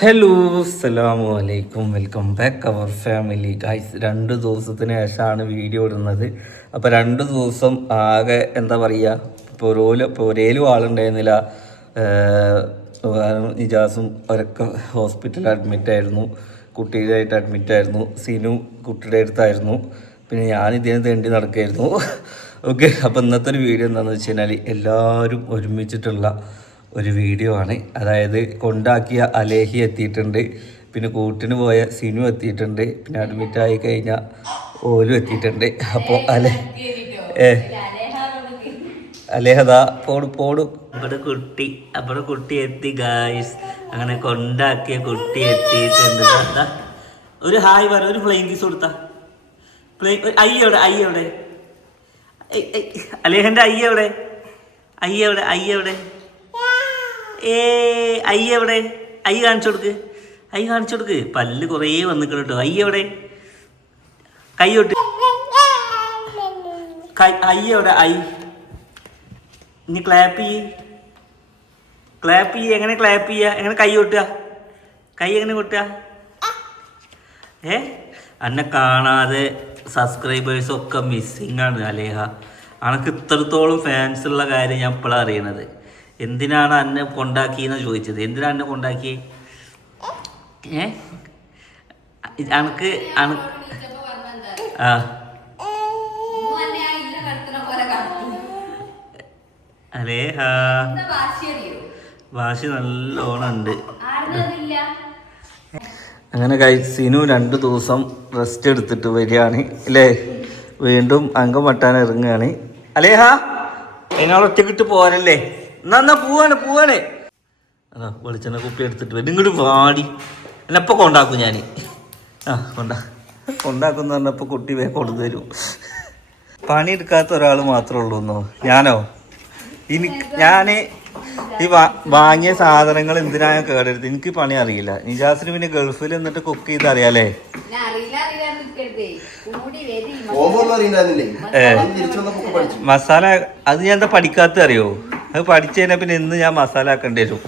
Hello അസ്സലാമു വലൈക്കും welcome back our family guys രണ്ട് ദിവസത്തിന് ശേഷമാണ് വീഡിയോ ഇടുന്നത്. അപ്പോൾ രണ്ട് ദിവസം ആകെ എന്താ പറയുക ഇപ്പോൾ പൊരയിലും ആളുണ്ടായിരുന്നില്ല. ഒരേലും ആളുണ്ടായിരുന്നില്ല ഇജാസും അവരൊക്കെ ഹോസ്പിറ്റലിൽ അഡ്മിറ്റ് ആയിരുന്നു. കുട്ടിയുടെയായിട്ട് അഡ്മിറ്റ് ആയിരുന്നു. സിനു കുട്ടിയുടെ അടുത്തായിരുന്നു. പിന്നെ ഞാൻ ഇതിനെ തേണ്ടി നടക്കായിരുന്നു. ഓക്കെ അപ്പോൾ ഇന്നത്തെ ഒരു വീഡിയോ എന്താണെന്ന് വെച്ച് കഴിഞ്ഞാൽ എല്ലാവരും ഒരുമിച്ചിട്ടുള്ള ഒരു വീഡിയോ ആണ്. അതായത് കൊണ്ടാക്കിയ അലേഹി എത്തിയിട്ടുണ്ട്. പിന്നെ കൂട്ടിന് പോയ സിനു എത്തിയിട്ടുണ്ട്. പിന്നെ അഡ്മിറ്റ് ആയി കഴിഞ്ഞാൽ ഓലും എത്തിയിട്ടുണ്ട്. അപ്പോൾ അലേ ഏ. അലേഹദാ പോടു പോടു ഇവിടെ കുട്ടി അവിടെ കുട്ടി എത്തി ഗായ്സ് അങ്ങനെ കൊണ്ടാക്കിയ കുട്ടി എത്തിയിട്ടുണ്ട്. ഒരു ഹായ് പറ ഒരു ഫ്ലൈങ് കിസ് കൊടുത്താ. ഫ്ലൈ അയ്യവിടെ അയ്യവിടെ അലേഹന്റെ അയ്യവിടെ അയ്യവിടെ അയ്യവിടെ എവിടെ? ഐ എവിടെ? അയ്യ കാണിച്ചു കൊടുക്ക്. അയ്യ കാണിച്ചു കൊടുക്ക്. പല്ല് കുറേ വന്നിക്കണം കേട്ടോ. അയ്യ എവിടെ? കൈ തൊട്ട് ഐ എവിടെ? ഐ. ഇനി ക്ലാപ്പ് ചെയ്യ്. ക്ലാപ്പ് ചെയ്യ. എങ്ങനെ ക്ലാപ്പ് ചെയ്യ? എങ്ങനെ കൈ കൊട്ടുക കൈ എങ്ങനെ കൊട്ടുക ഏ? അന്നെ കാണാതെ സബ്സ്ക്രൈബേഴ്സൊക്കെ മിസ്സിങ് ആണ് അലേഹ. അനക്ക് ഇത്രത്തോളം ഫാൻസ് ഉള്ള കാര്യം ഞാൻ ഇപ്പോഴാണ് അറിയണത്. എന്തിനാണ് അന്നെ കൊണ്ടാക്കിയെന്ന് ചോദിച്ചത്? എന്തിനാണ് അന്നെ കൊണ്ടാക്കി അനക്ക് അന ആ. അലേഹ വാശി നല്ലോണുണ്ട്. അങ്ങനെ കഴിച്ചിനു രണ്ട് ദിവസം റെസ്റ്റ് എടുത്തിട്ട് വരികയാണ്. അല്ലേ? വീണ്ടും അംഗം വട്ടാൻ ഇറങ്ങുകയാണ്. അലേഹ അതിനാൾ ഒറ്റക്കിട്ട് പോരല്ലേ എന്നാ പോവാണ് പോവാണ്. അതാ വെളിച്ചെണ്ണ കുപ്പി എടുത്തിട്ട് വരും. ഇങ്ങോട്ട് വാടി. എന്നെ എപ്പോൾ കൊണ്ടാക്കും ഞാൻ ആ കൊണ്ടാ. കൊണ്ടാക്കുന്ന പറഞ്ഞപ്പോൾ കുട്ടി വേ കൊണ്ടു തരും. പണിയെടുക്കാത്ത ഒരാൾ മാത്രമേ ഉള്ളൂ എന്നോ ഞാനോ? ഇനി ഞാൻ ഈ വാ- വാങ്ങിയ സാധനങ്ങൾ എന്തിനാ ഞാൻ കേടെടുത്ത് എനിക്ക് പണി അറിയില്ല. നിജാസിന് പിന്നെ ഗൾഫിൽ എന്നിട്ട് കുക്ക് ചെയ്ത് അറിയാലേ? മസാല അത് ഞാൻ എന്താ പഠിക്കാത്ത അറിയോ? അത് പഠിച്ചു കഴിഞ്ഞാൽ പിന്നെ ഇന്ന് ഞാൻ മസാല ആക്കേണ്ടി വരും.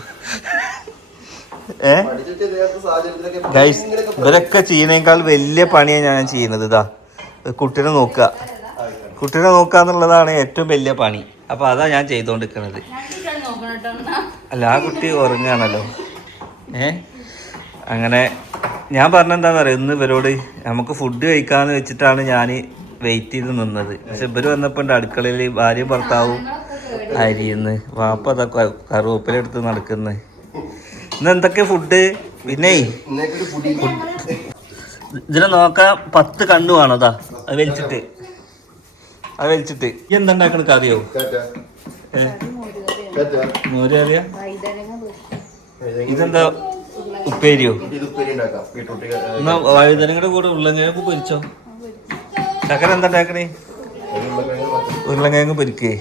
ഏ? പഠിച്ചിട്ട് നേരത്തെ സാഹചര്യത്തിലൊക്കെ ഗൈസ് ഇവരൊക്കെ ചെയ്യുന്നേക്കാൾ വലിയ പണിയാണ് ഞാൻ ചെയ്യുന്നത് ഇതാ. കുട്ടീനെ നോക്കുക. കുട്ടീനെ നോക്കുക എന്നുള്ളതാണ് ഏറ്റവും വലിയ പണി. അപ്പൊ അതാ ഞാൻ ചെയ്തോണ്ടിരിക്കണത്. അല്ല ആ കുട്ടി ഉറങ്ങാണല്ലോ. ഏ? അങ്ങനെ ഞാൻ പറഞ്ഞെന്താന്ന് അറിയോ ഇന്ന് ഇവരോട് നമുക്ക് ഫുഡ് കഴിക്കാന്ന് വെച്ചിട്ടാണ് ഞാൻ വെയിറ്റ് ചെയ്ത് നിന്നത്. പക്ഷെ ഇവർ വന്നപ്പോ ഉണ്ട് അടുക്കളയിൽ ഭാര്യയും ഭർത്താവും അരിയുന്ന്. വാപ്പ അതാ കറുവപ്പിലെടുത്ത് നടക്കുന്ന. നടക്കുന്നത് ഇന്ന് എന്തൊക്കെ ഫുഡ് പിന്നെ ഇതിനെ നോക്കാൻ പത്ത് കണ്ണു വേണം അതാ. അത് വലിച്ചിട്ട്. അത് വലിച്ചിട്ട്. ഈ എന്താ ഉണ്ടാക്കണ കറിയോ? മോര് കറിയാ ഇതെന്താ ഉപ്പേരിയോ? എന്നാ വഴുതനങ്ങളുടെ കൂടെ ഉരുളങ്കിഴങ്ങ് പൊരിച്ചോ? ചക്കര എന്താ ഉണ്ടാക്കണേ? ഉരുളങ്കിഴങ്ങ് പൊരിക്കേ.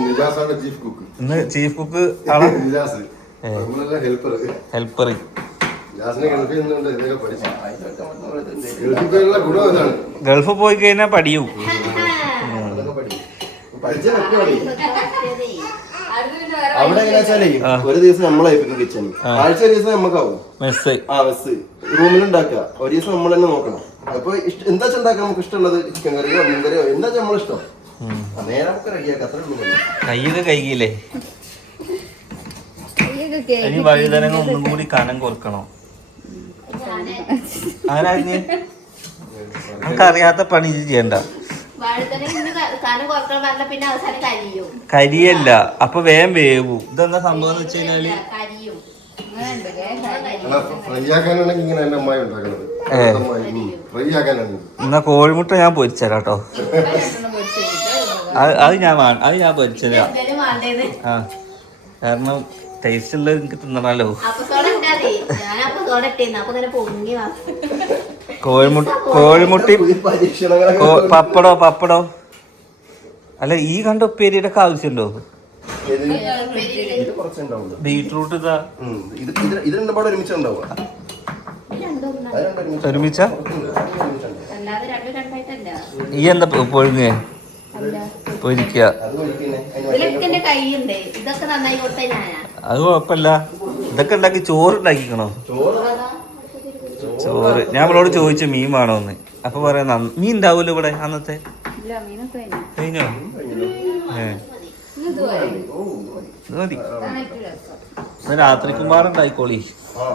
നിജാസാണ് ചീഫ് കുക്ക് ഇന്ന് ചീഫ് കുക്ക് ആളാ? നിജാസ് നമ്മളെല്ലാം ഹെൽപ്പർ ഗൾഫ് പോയി കഴിഞ്ഞാൽ പഠിയൂ. അവിടെ ഒരു ദിവസം നമ്മളായിരിക്കും കിച്ചൺ. ആഴ്ച ഒരു ദിവസം നമുക്കാവും മെസ്സ്. ആ ബസ് റൂമിൽ ഉണ്ടാക്കുക. ഒരു ദിവസം നമ്മൾ തന്നെ നോക്കണം. അപ്പൊ ഇഷ്ട- എന്താ വെച്ചാൽ ഉണ്ടാക്കാൻ നമുക്ക് ഇഷ്ടമുള്ളത്? ചിക്കൻ കറിയോ മീൻ കറിയോ? എന്താ വെച്ചാൽ നമ്മളിഷ്ടം? കയ്യൊക്കെ കൈകില്ലേ ഇനി വഴുതനങ്ങ ഒന്നും കൂടി കനം കൊടുക്കണോ അങ്ങനെ നമുക്ക് അറിയാത്ത പണി ഇത് ചെയ്യണ്ട. കരിയല്ല. അപ്പൊ വേഗം വേവും. ഇതെന്താ സംഭവം എന്ന് വെച്ച് കഴിഞ്ഞാൽ? എന്നാ കോഴിമുട്ട ഞാൻ പൊരിച്ചരാ കേട്ടോ അത് ഞാൻ അത് ഞാൻ വേണ്ടേന്ന്. ആ കാരണം ടേസ്റ്റ് ഉള്ളത് എനിക്ക് തിന്നണല്ലോ. കോഴിമുട്ടി കോഴിമുട്ട പപ്പടോ പപ്പടോ? അല്ല ഈ കണ്ട ഉപ്പേരിയുടെ ഒക്കെ ആവശ്യമുണ്ടോ ബീട്രൂട്ട് ഇതാ. ഒരുമിച്ച് ഈ എന്താ പൊഴുങ്ങ? പൊരിക്കുക അത് കൊഴപ്പല്ല ഇതൊക്കെ കുഴപ്പമില്ല. ഉണ്ടാക്കി ചോറ് ഉണ്ടാക്കിക്കണോ? ചോറ്. ഞാൻ അവളോട് ചോദിച്ചു മീൻ വേണോന്ന്. അപ്പൊ പറയാ "നന്ന- മീൻ ഉണ്ടാവൂല്ലോ ഇവിടെ അന്നത്തെ? കഴിഞ്ഞു. മതി. എന്നാ രാത്രിക്കും പാടെ ഉണ്ടായിക്കോളി. ആ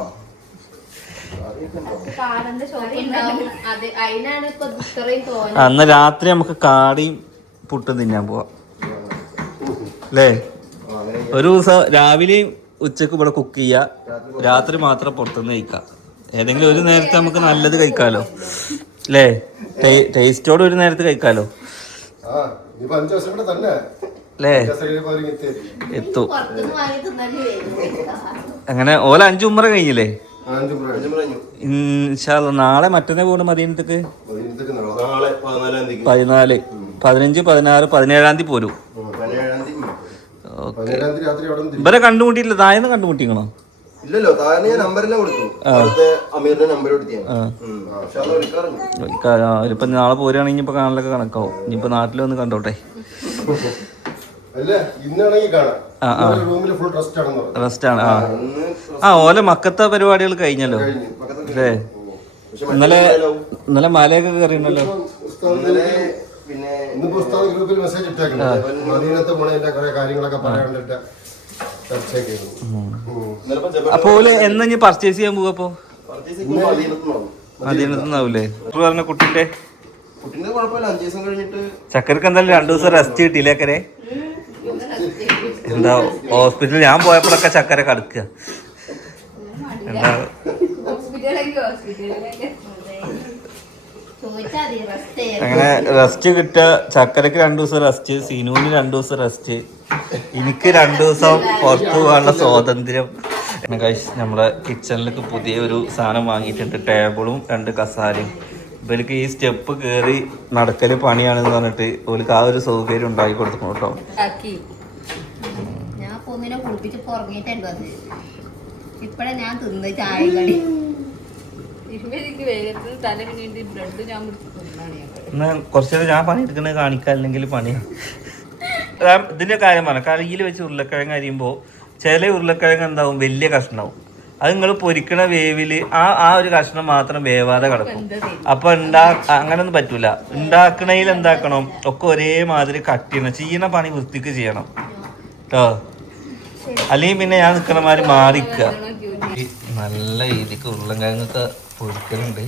കാടന്റെ ഉണ്ടാവും. അത് അതിനാണ് ഇപ്പൊ ഇത്രയും തോന്നുന്നത് അന്ന് രാത്രി നമുക്ക് കാടിയും പുട്ടും തിന്നാൻ പോവാം. അല്ലേ ഒരു ദിവസം രാവിലെയും ഉച്ചയ്ക്ക് ഇവിടെ കുക്ക് ചെയ്യുക രാത്രി മാത്രം പുറത്തുനിന്ന് കഴിക്കാം. ഏതെങ്കിലും ഒരു നേരത്തെ നമുക്ക് നല്ലത് കഴിക്കാലോ. അല്ലേ ടേസ്റ്റോട് ഒരു നേരത്തെ കഴിക്കാലോ. ആ ഇനിയിപ്പോ അഞ്ചു ദിവസം കൂടെ തന്നെ. അല്ലേ എത്തു. അങ്ങനെ ഓല അഞ്ചു ഉമ്മറ കഴിഞ്ഞില്ലേ? ഇൻഷാല്ല നാളെ മറ്റന്നേ പോകണം മദീനത്തേക്ക്? പതിനാല്. പതിനഞ്ച് പതിനാറ് പതിനേഴാം തീയതി പോരും. ഇവരെ കണ്ടുമുട്ടിയില്ല താഴെ കണ്ടുമുട്ടിക്കണോ? ഇല്ലല്ലോ താഴെ നമ്പറിനെ കൊടുത്തു. അമീറിന്റെ നമ്പർ ഇപ്പൊ നാളെ പോരുകയാണെങ്കിൽ ഇപ്പൊ കാണലൊക്കെ കണക്കാവും. ഇനിയിപ്പോ നാട്ടിൽ വന്ന് കണ്ടോട്ടെ. അല്ല? ഇന്നാണെങ്കിൽ കാണാം. ആ, ആ. റൂമിൽ ഫുൾ റെസ്റ്റ് ആണ്. ആ. ഓലെ ആ ഓല മക്കത്തെ പരിപാടികൾ കഴിഞ്ഞല്ലോ. കഴിഞ്ഞു. അല്ലേ? ഇന്നലെ ഇന്നലെ മലയൊക്കെ കയറിയുണ്ടല്ലോ ഇന്നിപ്പോ ഉസ്താദ് ഗ്രൂപ്പിൽ മെസ്സേജ് മദീനത്ത് കുറെ കാര്യങ്ങളൊക്കെ പറയാണ്ടിട്ട് അപ്പൊ എന്നാ പർച്ചേസ് ചെയ്യാൻ പോകപ്പോ. പറഞ്ഞ കുട്ടിന്റെ? ചക്കർക്ക് എന്തായാലും രണ്ടു ദിവസം റെസ്റ്റ് കിട്ടിയില്ലേ അക്കരെ എന്താ ഹോസ്പിറ്റലിൽ ഞാൻ പോയപ്പോഴൊക്കെ ചക്കര കടക്കുക എന്താ ഹോസ്പിറ്റലിലേക്ക് ഹോസ്പിറ്റലിലേക്ക് ചോദിച്ചാൽ മതി റെസ്റ്റ് അങ്ങനെ റെസ്റ്റ് കിട്ട ചക്കരക്ക് രണ്ടു ദിവസം റെസ്റ്റ് സിനുവിന് രണ്ടു ദിവസം റെസ്റ്റ് എനിക്ക് രണ്ടു ദിവസം പുറത്തു പോകാനുള്ള സ്വാതന്ത്ര്യം. നമ്മളെ കിച്ചണിലേക്ക് പുതിയ ഒരു സാധനം വാങ്ങിയിട്ടുണ്ട്. ടേബിളും രണ്ട് കസാരയും. ഇവർക്ക് ഈ സ്റ്റെപ്പ് കയറി നടക്കൽ പണിയാണെന്ന് പറഞ്ഞിട്ട് ഓർക്ക് ആ ഒരു സൗകര്യം ഉണ്ടാക്കി കൊടുക്കണം കേട്ടോ. ഞാൻ കുളിപ്പിച്ച് പുറങ്ങിയിട്ടുണ്ട് ഇപ്പഴാ ഞാൻ തിന്ന് ചായ കടി. എന്നാ കുറച്ചേരം ഞാൻ പണിയെടുക്കുന്നത് കാണിക്കാൻ അല്ലെങ്കിൽ പണിയാ. ഇതിന്റെ കാര്യം പറഞ്ഞ കറിയിൽ വെച്ച് ഉരുളക്കിഴങ്ങ് അരിയുമ്പോൾ ചില ഉരുളക്കിഴങ്ങ് എന്താവും? വലിയ കഷ്ണമാവും അത് നിങ്ങൾ പൊരിക്കണ വേവിൽ ആ ആ ഒരു കഷ്ണം മാത്രം വേവാതെ കിടക്കും. അപ്പൊ ഉണ്ടാ അങ്ങനൊന്നും പറ്റൂല. ഉണ്ടാക്കണയിൽ എന്താക്കണം? ഒക്കെ ഒരേമാതിരി കട്ട് ചെയ്യണം. ചെയ്യണ പണി വൃത്തിക്ക് ചെയ്യണം. കേട്ടോ അല്ലെങ്കിൽ പിന്നെ ഞാൻ നിൽക്കണ മാതിരി മാറിക്കുക നല്ല രീതിക്ക് ഉരുളൻകിഴങ്ങൊക്കെ പൊരിക്കലുണ്ട്.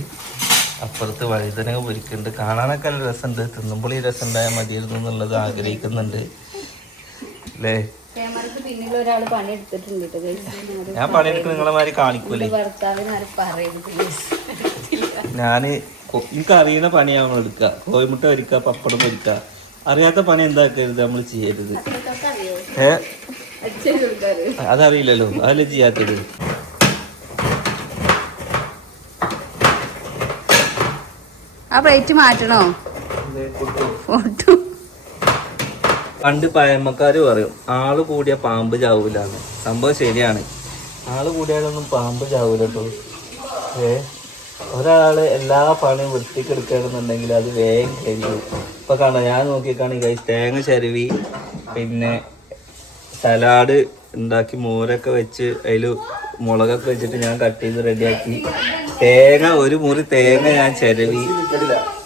അപ്പുറത്ത് വഴുതനങ്ങ പൊരിക്കുന്നുണ്ട് കാണാനൊക്കെ നല്ല രസമുണ്ട്. തിന്നുമ്പോൾ ഈ രസം ഉണ്ടായാൽ മതിയായിരുന്നു എന്നുള്ളത് ആഗ്രഹിക്കുന്നുണ്ട്. അല്ലേ? ഞാൻ പണിയെടുക്കുന്ന നിങ്ങളെ മാതിരി കാണിക്കൂലേ. ഞാൻ നിങ്ങൾക്ക് എനിക്ക് അറിയുന്ന പണിയാണ് നമ്മൾ എടുക്കുക. കോഴിമുട്ട പൊരിക്കുക പപ്പടം പൊരിക്കുക. അറിയാത്ത പണി എന്താക്കരുത് നമ്മൾ ചെയ്യരുത്. ഏ? അതറിയില്ലല്ലോ. അതല്ലേ ചെയ്യാത്തത്? ആ പ്ലേറ്റ് മാറ്റണോ? പണ്ട് പഴമക്കാര് പറയും ആൾ കൂടിയ പാമ്പ് ചാവൂല സംഭവം ശരിയാണ്. ആൾ കൂടിയാലൊന്നും പാമ്പ് ചാവൂല കേട്ടോ ഏ? ഒരാൾ എല്ലാ പണിയും വൃത്തിക്ക് അത് വേഗം കഴിഞ്ഞു ഇപ്പൊ കാണാം ഞാൻ നോക്കിക്കാണെങ്കിൽ തേങ്ങ ചരുവി പിന്നെ സലാഡ് ഉണ്ടാക്കി മോരൊക്കെ വെച്ച് അതിൽ മുളകൊക്കെ വെച്ചിട്ട് ഞാൻ കട്ട് ചെയ്ത് റെഡിയാക്കി തേങ്ങ ഒരു മുറി തേങ്ങ ഞാൻ ചിരവി.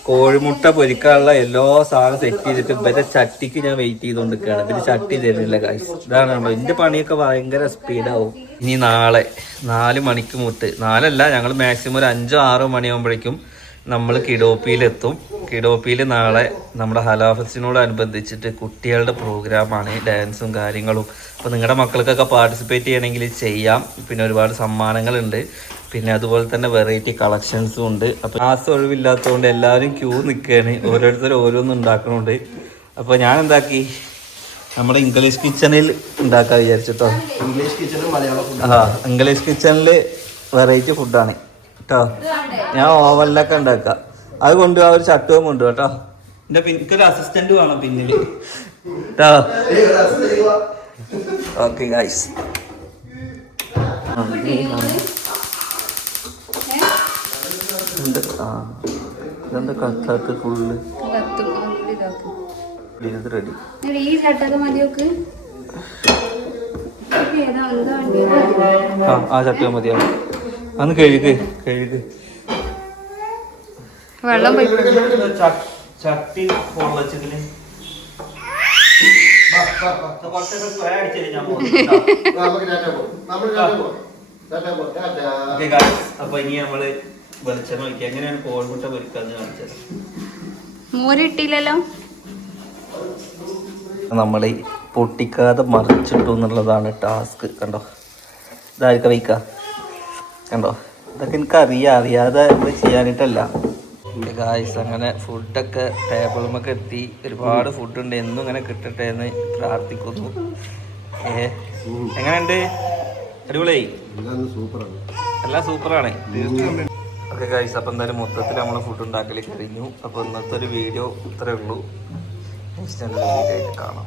കോഴിമുട്ട പൊരിക്കാനുള്ള എല്ലാ സാധനം സെറ്റ് ചെയ്തിട്ട് ഇവരെ ചട്ടിക്ക് ഞാൻ വെയിറ്റ് ചെയ്തുകൊണ്ടിരിക്കുകയാണ് ഇവർ ചട്ടി തരുന്നില്ല കാശ് ഇതാണ് നമ്മൾ എന്റെ പണിയൊക്കെ ഭയങ്കര സ്പീഡാവും ഇനി നാളെ നാല് മണിക്ക് മുട്ട്. നാലല്ല ഞങ്ങൾ മാക്സിമം ഒരു അഞ്ചോ ആറോ മണിയാകുമ്പോഴേക്കും നമ്മൾ കിഡോപ്പിയിലെത്തും. കിഡോപ്പിയിൽ നാളെ നമ്മുടെ ഹലാഫസിനോടനുബന്ധിച്ചിട്ട് കുട്ടികളുടെ പ്രോഗ്രാമാണ് ഡാൻസും കാര്യങ്ങളും. അപ്പോൾ നിങ്ങളുടെ മക്കൾക്കൊക്കെ പാർട്ടിസിപ്പേറ്റ് ചെയ്യണമെങ്കിൽ ചെയ്യാം. പിന്നെ ഒരുപാട് സമ്മാനങ്ങളുണ്ട്. പിന്നെ അതുപോലെ തന്നെ വെറൈറ്റി കളക്ഷൻസും ഉണ്ട്. അപ്പോൾ ക്ലാസ് ഒഴിവില്ലാത്തതുകൊണ്ട് എല്ലാവരും ക്യൂ നിൽക്കുകയാണ്. ഓരോരുത്തർ ഓരോന്നും ഉണ്ടാക്കണുണ്ട്. അപ്പോൾ ഞാൻ എന്താക്കി? നമ്മുടെ ഇംഗ്ലീഷ് കിച്ചണിൽ ഉണ്ടാക്കാൻ വിചാരിച്ചിട്ടോ. ഇംഗ്ലീഷ് കിച്ചണിൽ മലയാളം ഫുഡ് ആ ഇംഗ്ലീഷ് കിച്ചണിൽ വെറൈറ്റി ഫുഡാണ് കേട്ടോ ഞാൻ ഓവനിലൊക്കെ ഉണ്ടാക്കാം. അത് കൊണ്ടുപോകാൻ ഒരു ചട്ടവും കൊണ്ടു കേട്ടോ എന്റെ എനിക്കൊരു അസിസ്റ്റന്റ് വേണം പിന്നിൽ കേട്ടോ ഓക്കെ ഗൈസ് ആ ഇതെന്താ കത്താത്ത ഫുള്ള് റെഡി ഈ ചട്ടൊക്കെ മതിയൊക്കെ ആ ആ ചട്ടി മതിയാവും. അന്ന് കഴുക് കഴുക്. വെള്ളം പോയി. ചട്ടി ടാറ്റ അപ്പൊ ഇനി നമ്മൾ വെളിച്ചെണ്ണ ഒഴിക്കുക. എങ്ങനെയാണ് കോഴിമുട്ട പൊരിക്കാന്ന് കാണിച്ചത്? മോരിട്ടില്ലല്ലോ നമ്മൾ പൊട്ടിക്കാതെ മറിച്ചിട്ടു എന്നുള്ളതാണ് ടാസ്ക്. കണ്ടോ? ഇതായിരിക്ക വയ്ക്ക കണ്ടോ? ഇതൊക്കെ എനിക്ക് അറിയാം അറിയാതെ ഇത് ചെയ്യാനിട്ടല്ല ഗായ്സ് അങ്ങനെ ഫുഡൊക്കെ ടേബിളുമൊക്കെ എത്തി. ഒരുപാട് ഫുഡുണ്ട് എന്നും ഇങ്ങനെ കിട്ടട്ടെ എന്ന് പ്രാർത്ഥിക്കുന്നു. ഏ എങ്ങനെയുണ്ട്? അടിപൊളിയായി എല്ലാം സൂപ്പറാണ്. എല്ലാം സൂപ്പറാണ്. ഓക്കെ ഗായ്സ് അപ്പം എന്തായാലും മൊത്തത്തിൽ നമ്മൾ ഫുഡ് ഉണ്ടാക്കൽ കഴിഞ്ഞു. അപ്പോൾ ഇന്നത്തെ ഒരു വീഡിയോ ഇത്രയേ ഉള്ളൂ. നെക്സ്റ്റ് വീഡിയോ ആയിട്ട് കാണാം.